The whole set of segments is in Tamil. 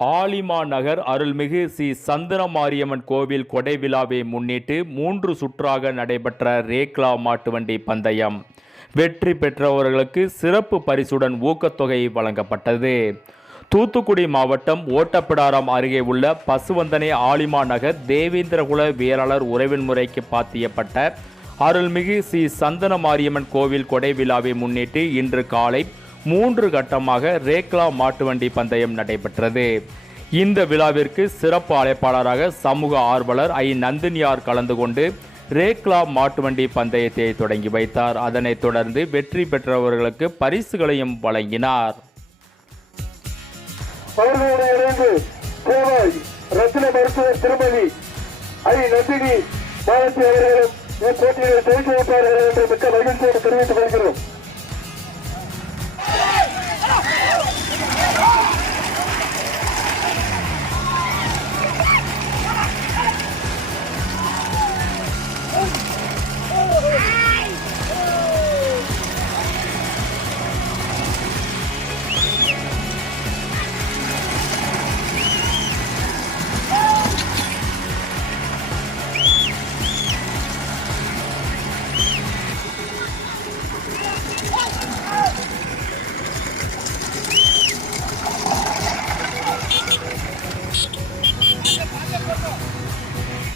ஆலிமா நகர் அருள்மிகு ஸ்ரீ சந்திர மாரியம்மன் கோவில் கொடை விழாவை முன்னிட்டு மூன்று சுற்றாக நடைபெற்ற ரேக்லா மாட்டு வண்டி பந்தயம். வெற்றி பெற்றவர்களுக்கு சிறப்பு பரிசுடன் ஊக்கத்தொகை வழங்கப்பட்டது. தூத்துக்குடி மாவட்டம் ஓட்டப்பிடாரம் அருகே உள்ள பசுவந்தனை ஆலிமா நகர் தேவேந்திரகுல வீரலர் உறவின் முறைக்கு பாத்தியப்பட்ட அருள்மிகு ஸ்ரீ சந்தன மாரியம்மன் கோவில் கொடை விழாவை முன்னிட்டு இன்று காலை மூன்று கட்டமாக ரேக்லா மாட்டுவண்டி பந்தயம் நடைபெற்றது. இந்த விழாவிற்கு சிறப்பு அழைப்பாளராக சமூக ஆர்வலர் ஐ. நந்தினியார் கலந்து கொண்டு ரேக்லா மாட்டுவண்டி பந்தயத்தை தொடங்கி வைத்தார். அதனைத் தொடர்ந்து வெற்றி பெற்றவர்களுக்கு பரிசுகளையும் வழங்கினார். ரத்தின மருத்துவர் திருமதி ஐ. நந்தினி அவர்களும் இப்போட்டியில் துவக்கி வைப்பார்கள்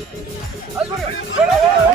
ஐ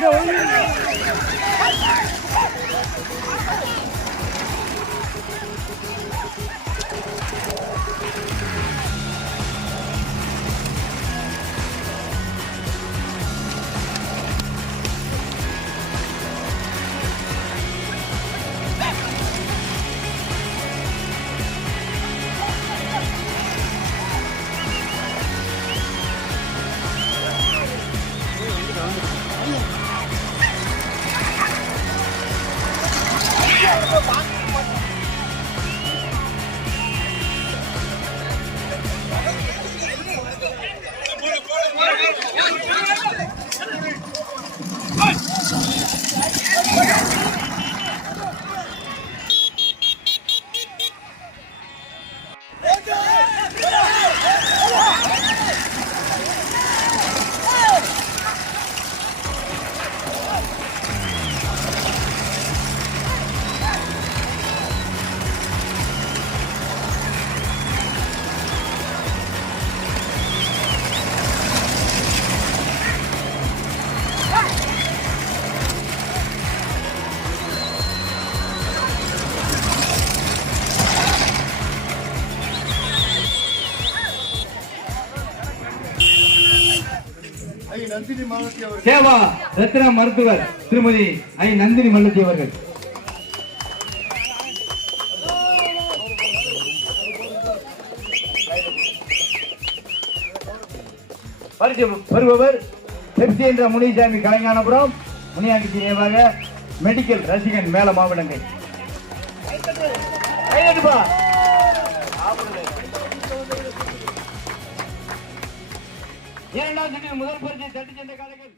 நந்தினி மாலத்தி சேவா ரத்னா மருத்துவர் திருமதி ஐ நந்தினி மல்லத்தி அவர்கள். பரிசு பெறுபவர் பெப்சி என்ற முனிசாமி கலைஞானபுரம் முனியாண்டி நினைவாக மெடிக்கல் ரசிகன் மேல மாவட்டங்கள். இரண்டாம் சுற்றில் முதல் பரிசை தட்டி சென்ற காலைகள்